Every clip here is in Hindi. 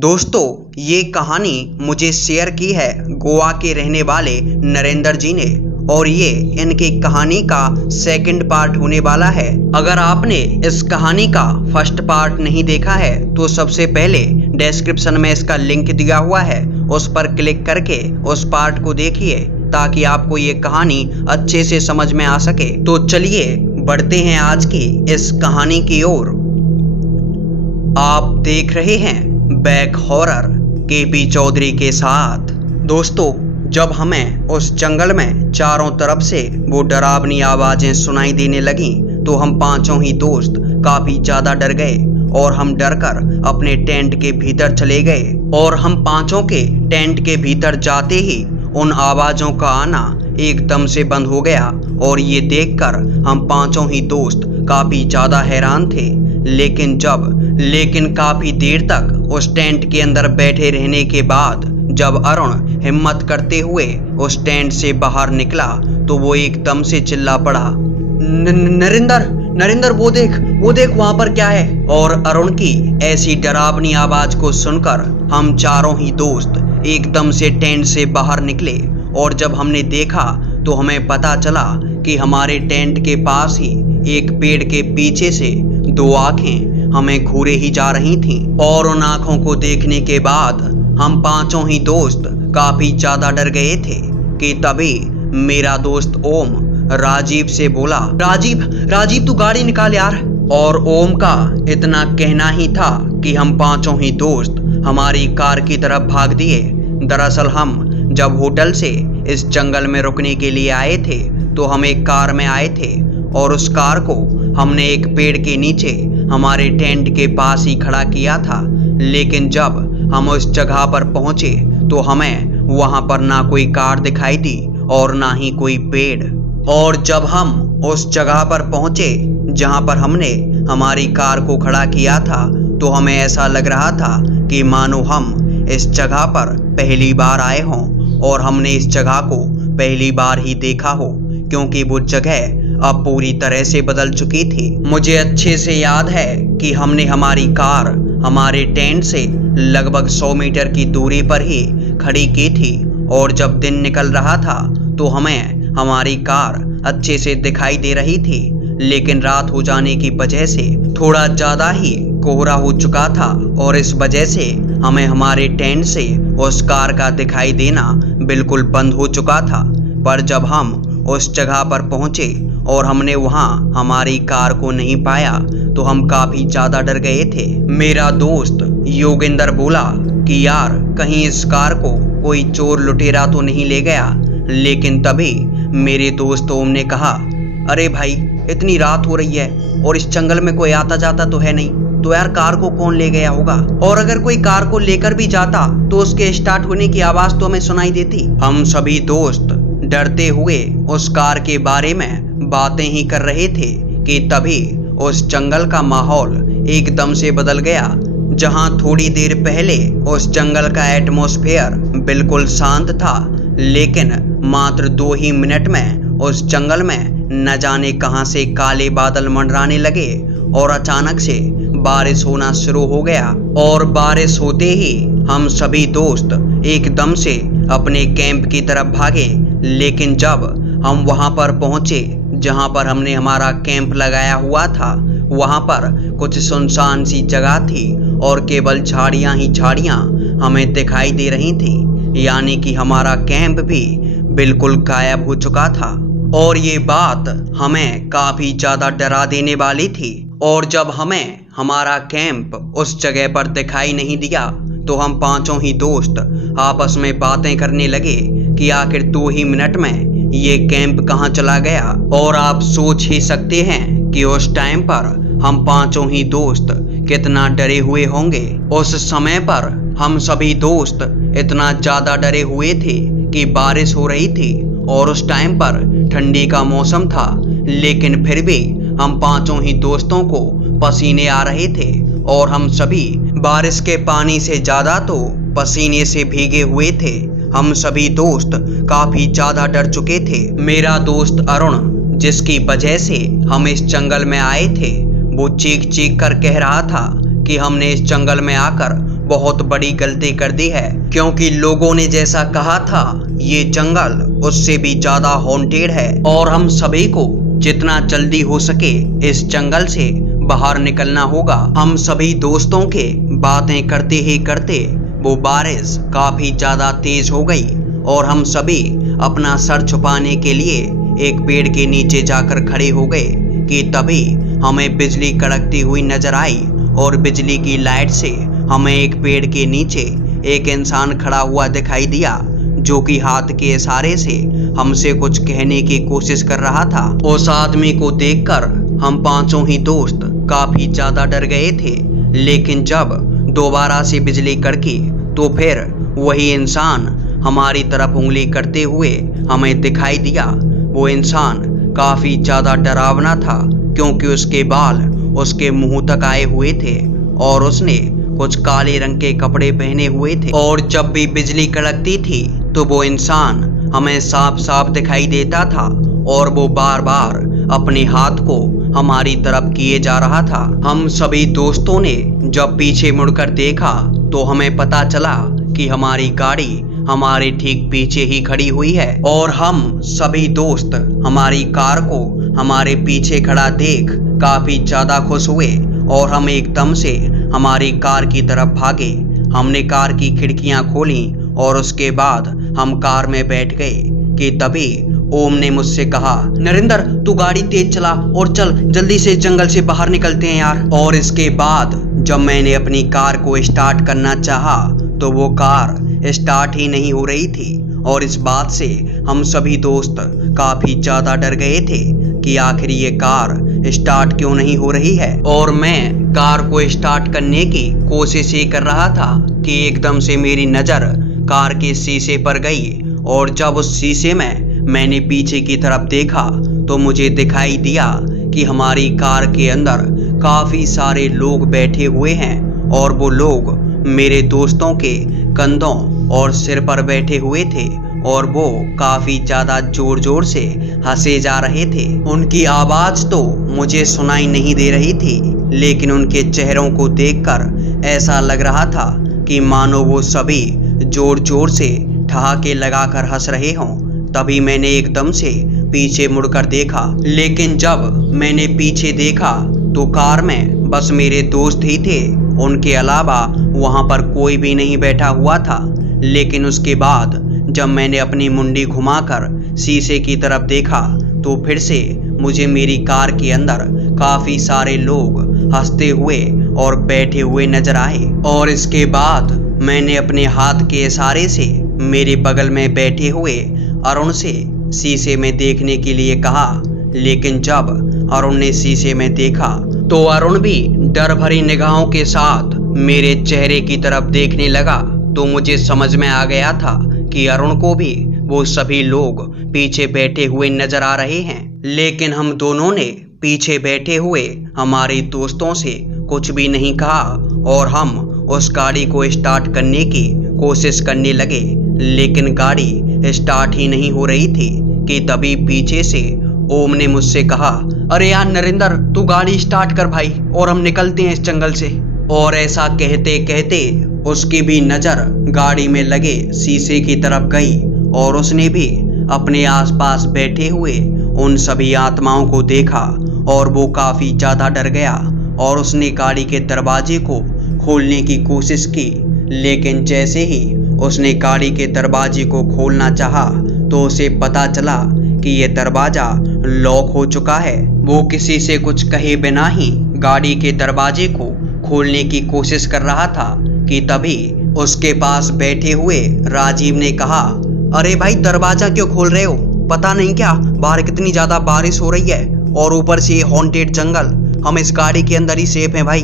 दोस्तों, ये कहानी मुझे शेयर की है गोवा के रहने वाले नरेंद्र जी ने और ये इनकी कहानी का सेकंड पार्ट होने वाला है। अगर आपने इस कहानी का फर्स्ट पार्ट नहीं देखा है तो सबसे पहले डिस्क्रिप्शन में इसका लिंक दिया हुआ है, उस पर क्लिक करके उस पार्ट को देखिए ताकि आपको ये कहानी अच्छे से समझ में आ सके। तो चलिए बढ़ते हैं आज की इस कहानी की ओर। आप देख रहे हैं बैक हॉरर केपी चौधरी के साथ। दोस्तों, जब हमें उस जंगल में चारों तरफ से वो डरावनी आवाजें सुनाई देने लगी तो हम पांचों ही दोस्त काफी ज्यादा डर गए और हम डरकर अपने टेंट के भीतर चले गए। और हम पांचों के टेंट के भीतर जाते ही उन आवाजों का आना एकदम से बंद हो गया और ये देखकर हम पांचों ही दोस्त काफी ज्यादा हैरान थे। लेकिन काफी देर तक उस टेंट के अंदर बैठे रहने के बाद जब अरुण हिम्मत करते हुए उस टेंट से बाहर निकला तो वो एकदम से चिल्ला पड़ा, नरेंद्र वो देख वहां पर क्या है। और अरुण की ऐसी डरावनी आवाज को सुनकर हम चारों ही दोस्त एकदम से टेंट से बाहर निकले और जब हमने देखा तो हमें पता चला कि हमारे टेंट के पास ही एक पेड़ के पीछे से दो आंखें हमें घूरे ही जा रही थीं। और उन आंखों को देखने के बाद हम पांचों ही दोस्त काफी ज्यादा डर गए थे कि तभी मेरा दोस्त ओम राजीव से बोला, राजीव तू गाड़ी निकाल यार। और ओम का इतना कहना ही था कि हम पांचों ही दोस्त हमारी कार की तरफ भाग दिए। दरअसल हम जब होटल से इस जंगल में रुकने के लिए आए थे तो हम एक कार में आए थे और उस कार को हमने एक पेड़ के नीचे हमारे टेंट के पास ही खड़ा किया था। लेकिन जब हम उस जगह पर पहुंचे तो हमें वहां पर ना कोई कार दिखाई दी और ना ही कोई पेड़। और जब हम उस जगह पर पहुंचे जहां पर हमने हमारी कार को खड़ा किया था तो हमें ऐसा लग रहा था कि मानो हम इस जगह पर पहली बार आए हों और हमने इस जगह को पहली बार ही देखा हो, क्योंकि वो जगह अब पूरी तरह से बदल चुकी थी। मुझे अच्छे से याद है कि हमने हमारी कार हमारे टेंट से लगभग 100 मीटर की दूरी पर ही खड़ी की थी और जब दिन निकल रहा था तो हमें हमारी कार अच्छे से दिखाई दे रही थी। लेकिन रात हो जाने की वजह से थोड़ा ज्यादा ही कोहरा हो चुका था और इस वजह से हमें हमारे टेंट से उस कार का दिखाई देना बिल्कुल बंद हो चुका था। पर जब हम उस जगह पर पहुंचे और हमने वहां हमारी कार को नहीं पाया तो हम काफी ज्यादा डर गए थे। मेरा दोस्त योगेंद्र बोला कि यार कहीं इस कार को कोई चोर लुटेरा तो नहीं ले गया। लेकिन तभी मेरे दोस्त ओम ने कहा, अरे भाई इतनी रात हो रही है और इस जंगल में कोई आता जाता तो है नहीं, तो यार कार को कौन ले गया होगा। और अगर कोई कार को लेकर भी जाता तो उसके स्टार्ट होने की आवाज तो हमें सुनाई देती। हम सभी दोस्त डरते हुए उस कार के बारे में बातें ही कर रहे थे कि तभी उस जंगल का माहौल एकदम से बदल गया। जहां थोड़ी देर पहले उस जंगल का एटमॉस्फेयर बिल्कुल शांत था, लेकिन मात्र 2 ही मिनट में उस जंगल में न जाने कहां से काले बादल मंडराने लगे और अचानक से बारिश होना शुरू हो गया। और बारिश होते ही हम सभी दोस्त एकदम से अपने कैंप की तरफ भागे। लेकिन जब हम वहां पर पहुंचे जहां पर हमने हमारा कैंप लगाया हुआ था, वहां पर कुछ सुनसान सी जगह थी और केवल झाड़ियां ही झाड़ियां हमें दिखाई दे रही थी, यानी कि हमारा कैंप भी बिल्कुल गायब हो चुका था। और ये बात हमें काफी ज्यादा डरा देने वाली थी। और जब हमें हमारा कैंप उस जगह पर दिखाई नहीं दिया तो हम पांचों ही दोस्त आपस में बातें करने लगे कि आखिर 2 ही मिनट में ये कैंप कहाँ चला गया। और आप सोच ही सकते हैं कि उस टाइम पर हम पांचों ही दोस्त कितना डरे हुए होंगे। उस समय पर हम सभी दोस्त इतना ज्यादा डरे हुए थे कि बारिश हो रही थी और उस टाइम पर ठंडी का मौसम था, लेकिन फिर भी हम पांचों ही दोस्तों को पसीने आ रहे थे और हम सभी बारिश के पानी से ज्यादा तो पसीने से भीगे हुए थे। हम सभी दोस्त काफी ज्यादा डर चुके थे। मेरा दोस्त अरुण, जिसकी वजह से हम इस जंगल में आए थे, वो चीख चीख कर कह रहा था कि हमने इस जंगल में आकर बहुत बड़ी गलती कर दी है, क्योंकि लोगों ने जैसा कहा था ये जंगल उससे भी ज्यादा हॉन्टेड है और हम सभी को जितना जल्दी हो सके इस जंगल से बाहर निकलना होगा। हम सभी दोस्तों के बातें करते ही करते वो बारिश काफी ज्यादा तेज हो गई और हम सभी अपना सर छुपाने के लिए एक पेड़ के नीचे जाकर खड़े हो गए कि तभी हमें बिजली कड़कती हुई नजर आई और बिजली की लाइट से हमें एक पेड़ के नीचे एक इंसान खड़ा हुआ दिखाई दिया, जो कि हाथ के इशारे से हमसे कुछ कहने की कोशिश कर रहा था। उस आदमी को देखकर हम पांचों ही दोस्त काफी ज्यादा डर गए थे, लेकिन जब दोबारा से बिजली कड़की तो फिर वही इंसान हमारी तरफ उंगली करते हुए हमें दिखाई दिया। वो इंसान काफी ज्यादा डरावना था, क्योंकि उसके बाल उसके मुंह तक आए हुए थे और उसने कुछ काले रंग के कपड़े पहने हुए थे। और जब भी बिजली कड़कती थी तो वो इंसान हमें साफ साफ दिखाई देता था और वो बार बार अपने हाथ को हमारी तरफ किए जा रहा था। हम सभी दोस्तों ने जब पीछे मुड़कर देखा तो हमें पता चला कि हमारी गाड़ी हमारे ठीक पीछे ही खड़ी हुई है और हम सभी दोस्त हमारी कार को हमारे पीछे खड़ा देख काफी ज्यादा खुश हुए और हम एकदम से हमारी कार की तरफ भागे। हमने कार की खिड़कियां खोली और उसके बाद हम कार में बैठ गए कि तभी ओम ने मुझसे कहा, नरेंद्र तू गाड़ी तेज चला और चल जल्दी से जंगल से बाहर निकलते हैं यार। और इसके बाद जब मैंने अपनी कार को स्टार्ट करना चाहा तो वो कार स्टार्ट ही नहीं हो रही थी और इस बात से हम सभी दोस्त काफी ज्यादा डर गए थे कि आखिर ये कार स्टार्ट क्यों नहीं हो रही है। और मैं कार को स्टार्ट करने की कोशिश ही कर रहा था कि एकदम से मेरी नजर कार के शीशे पर गई और जब उस शीशे में मैंने पीछे की तरफ देखा तो मुझे दिखाई दिया कि हमारी कार के अंदर काफी सारे लोग बैठे हुए हैं और वो लोग मेरे दोस्तों के कंधों और सिर पर बैठे हुए थे और वो काफी ज्यादा जोर जोर से हंसे जा रहे थे। उनकी आवाज तो मुझे सुनाई नहीं दे रही थी, लेकिन उनके चेहरों को देखकर ऐसा लग रहा था कि मानो वो सभी जोर जोर से ठहाके लगाकर हंस रहे हों। तभी मैंने एकदम से पीछे मुड़कर देखा, लेकिन जब मैंने पीछे देखा तो कार में बस मेरे दोस्त ही थे, उनके अलावा वहां पर कोई भी नहीं बैठा हुआ था। लेकिन उसके बाद जब मैंने अपनी मुंडी घुमाकर शीशे की तरफ देखा तो फिर से मुझे मेरी कार के अंदर काफी सारे लोग हंसते हुए और बैठे हुए नजर आए। और इसके बाद मैंने अपने हाथ के इशारे से मेरे बगल में बैठे हुए अरुण से शीशे में देखने के लिए कहा, लेकिन जब अरुण ने शीशे में देखा तो अरुण भी डर भरी निगाहों के साथ मेरे चेहरे की तरफ देखने लगा। तो मुझे समझ में आ गया था कि अरुण को भी वो सभी लोग पीछे बैठे हुए नजर आ रहे हैं। लेकिन हम दोनों ने पीछे बैठे हुए हमारे दोस्तों से कुछ भी नहीं कहा और हम उस गाड़ी को स्टार्ट करने की कोशिश करने लगे, लेकिन गाड़ी स्टार्ट ही नहीं हो रही थी कि तभी पीछे से ओम ने मुझसे कहा, अरे यार नरेंद्र तू गाड़ी स्टार्ट कर भाई और हम निकलते हैं इस जंगल से। और ऐसा कहते कहते उसकी भी नजर गाड़ी में लगे शीशे की तरफ गई और उसने भी अपने आसपास बैठे हुए उन सभी आत्माओं को देखा और वो काफी ज्यादा डर गया और उसने गाड़ी के दरवाजे को खोलने की कोशिश की। लेकिन जैसे ही उसने गाड़ी के दरवाजे को खोलना चाहा तो उसे पता चला कि ये दरवाजा लॉक हो चुका है। वो किसी से कुछ कहे बिना ही गाड़ी के दरवाजे को खोलने की कोशिश कर रहा था कि तभी उसके पास बैठे हुए राजीव ने कहा, अरे भाई दरवाजा क्यों खोल रहे हो? पता नहीं क्या बाहर कितनी ज्यादा बारिश हो रही है और ऊपर से हॉन्टेड जंगल, हम इस गाड़ी के अंदर ही सेफ हैं भाई,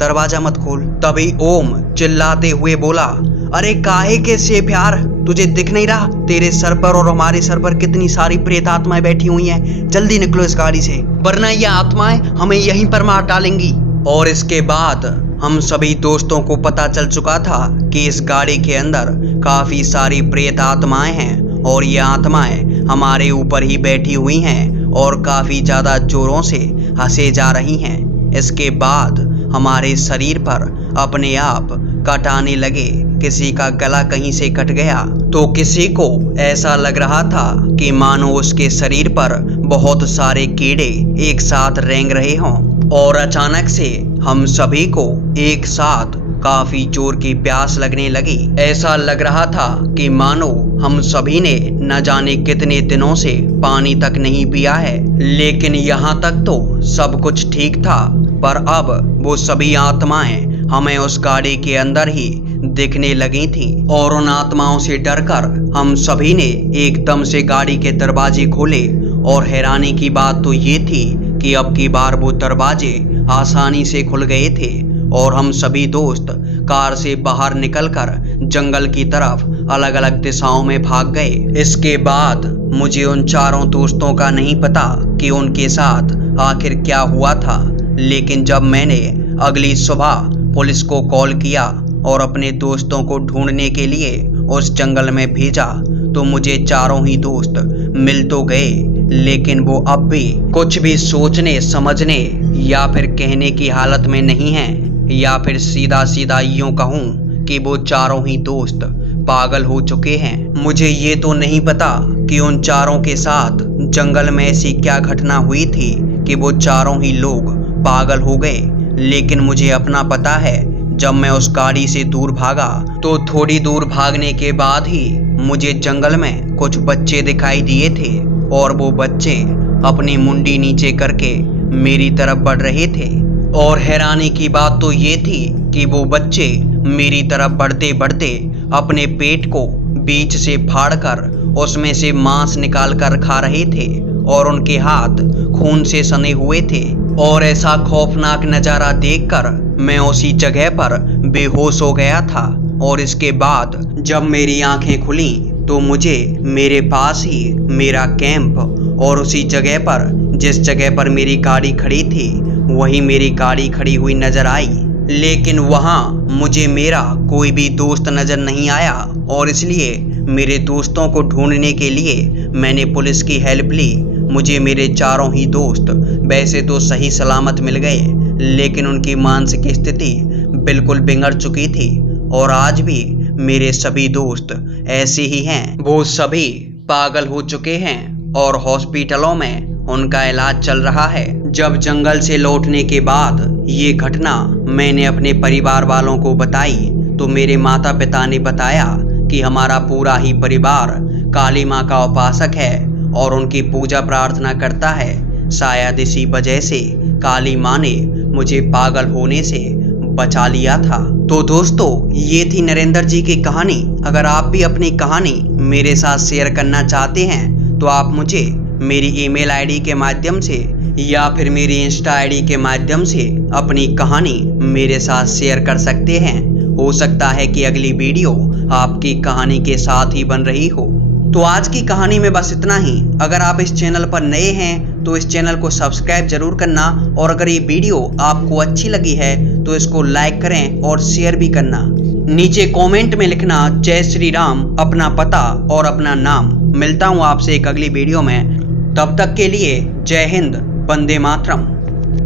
दरवाजा मत खोल। तभी ओम चिल्लाते हुए बोला, अरे काहे के सेफ यार, तुझे दिख नहीं रहा तेरे सर पर और हमारे सर पर कितनी सारी प्रेत आत्माएं बैठी हुई हैं, जल्दी निकलो इस गाड़ी से वरना ये आत्माएं हमें यहीं पर मार डालेंगी। और इसके बाद हम सभी दोस्तों को पता चल चुका था कि इस गाड़ी के अंदर काफी सारी प्रेत आत्माएं हैं और ये आत्माएं हमारे ऊपर ही बैठी हुई हैं और काफी ज्यादा जोरों से हंसे जा रही हैं। इसके बाद हमारे शरीर पर अपने आप कट आने लगे। किसी का गला कहीं से कट गया तो किसी को ऐसा लग रहा था कि मानो उसके शरीर पर बहुत सारे कीड़े एक साथ रेंग रहे हों। और अचानक से हम सभी को एक साथ काफी जोर की प्यास लगने लगी। ऐसा लग रहा था कि मानो हम सभी ने न जाने कितने दिनों से पानी तक नहीं पिया है। लेकिन यहाँ तक तो सब कुछ ठीक था, पर अब वो सभी आत्माएं हमें उस गाड़ी के अंदर ही दिखने लगी थी। और उन आत्माओं से डरकर हम सभी ने एकदम से गाड़ी के दरवाजे खोले। और हैरानी की बात तो ये थी कि अब की बार वो दरवाजे आसानी से खुल गए थे और हम सभी दोस्त कार से बाहर निकलकर जंगल की तरफ अलग अलग दिशाओं में भाग गए। इसके बाद मुझे उन चारों दोस्तों का नहीं पता कि उनके साथ आखिर क्या हुआ था, लेकिन जब मैंने अगली सुबह पुलिस को कॉल किया और अपने दोस्तों को ढूंढने के लिए उस जंगल में भेजा तो मुझे चारों ही दोस्त मिल तो गए, लेकिन वो अब भी कुछ भी सोचने समझने या फिर कहने की हालत में नहीं हैं। या फिर सीधा सीधा यूं कहूं कि वो चारों ही दोस्त पागल हो चुके हैं। मुझे ये तो नहीं पता कि उन चारों के साथ जंगल में ऐसी क्या घटना हुई थी कि वो चारों ही लोग पागल हो गए, लेकिन मुझे अपना पता है जब मैं उस गाड़ी से दूर भागा तो थोड़ी दूर भागने के बाद ही मुझे जंगल में कुछ बच्चे दिखाई दिए थे और वो बच्चे अपनी मुंडी नीचे करके मेरी तरफ बढ़ रहे थे। और हैरानी की बात तो ये थी कि वो बच्चे मेरी तरफ बढ़ते बढ़ते अपने पेट को बीच से फाड़कर उसमें से मांस निकाल कर खा रहे थे और उनके हाथ खून से सने हुए थे। और ऐसा खौफनाक नज़ारा देखकर मैं उसी जगह पर बेहोश हो गया था। और इसके बाद जब मेरी आंखें खुली तो मुझे मेरे पास ही मेरा कैंप और उसी जगह पर जिस जगह पर मेरी गाड़ी खड़ी थी वही मेरी गाड़ी खड़ी हुई नजर आई, लेकिन वहाँ मुझे मेरा कोई भी दोस्त नजर नहीं आया। और इसलिए मेरे दोस्तों को ढूंढने के लिए मैंने पुलिस की हेल्प ली। मुझे मेरे चारों ही दोस्त वैसे तो सही सलामत मिल गए, लेकिन उनकी मानसिक स्थिति बिल्कुल बिगड़ चुकी थी और आज भी मेरे सभी दोस्त ऐसे ही हैं। वो सभी पागल हो चुके हैं और हॉस्पिटलों में उनका इलाज चल रहा है। जब जंगल से लौटने के बाद ये घटना मैंने अपने परिवार वालों को बताई तो मेरे माता पिता ने बताया कि हमारा पूरा ही परिवार काली माँ का उपासक है और उनकी पूजा प्रार्थना करता है। शायद इसी वजह से काली माँ ने मुझे पागल होने से बचा लिया था। तो दोस्तों, ये थी नरेंद्र जी की कहानी। अगर आप भी अपनी कहानी मेरे साथ शेयर करना चाहते हैं तो आप मुझे मेरी ईमेल आईडी के माध्यम से या फिर मेरी इंस्टा आईडी के माध्यम से अपनी कहानी मेरे साथ शेयर कर सकते हैं। हो सकता है कि अगली वीडियो आपकी कहानी के साथ ही बन रही हो। तो आज की कहानी में बस इतना ही। अगर आप इस चैनल पर नए हैं तो इस चैनल को सब्सक्राइब जरूर करना और अगर ये वीडियो आपको अच्छी लगी है तो इसको लाइक करें और शेयर भी करना। नीचे कमेंट में लिखना जय श्री राम, अपना पता और अपना नाम। मिलता हूँ आपसे एक अगली वीडियो में, तब तक के लिए जय हिंद, वंदे मातरम।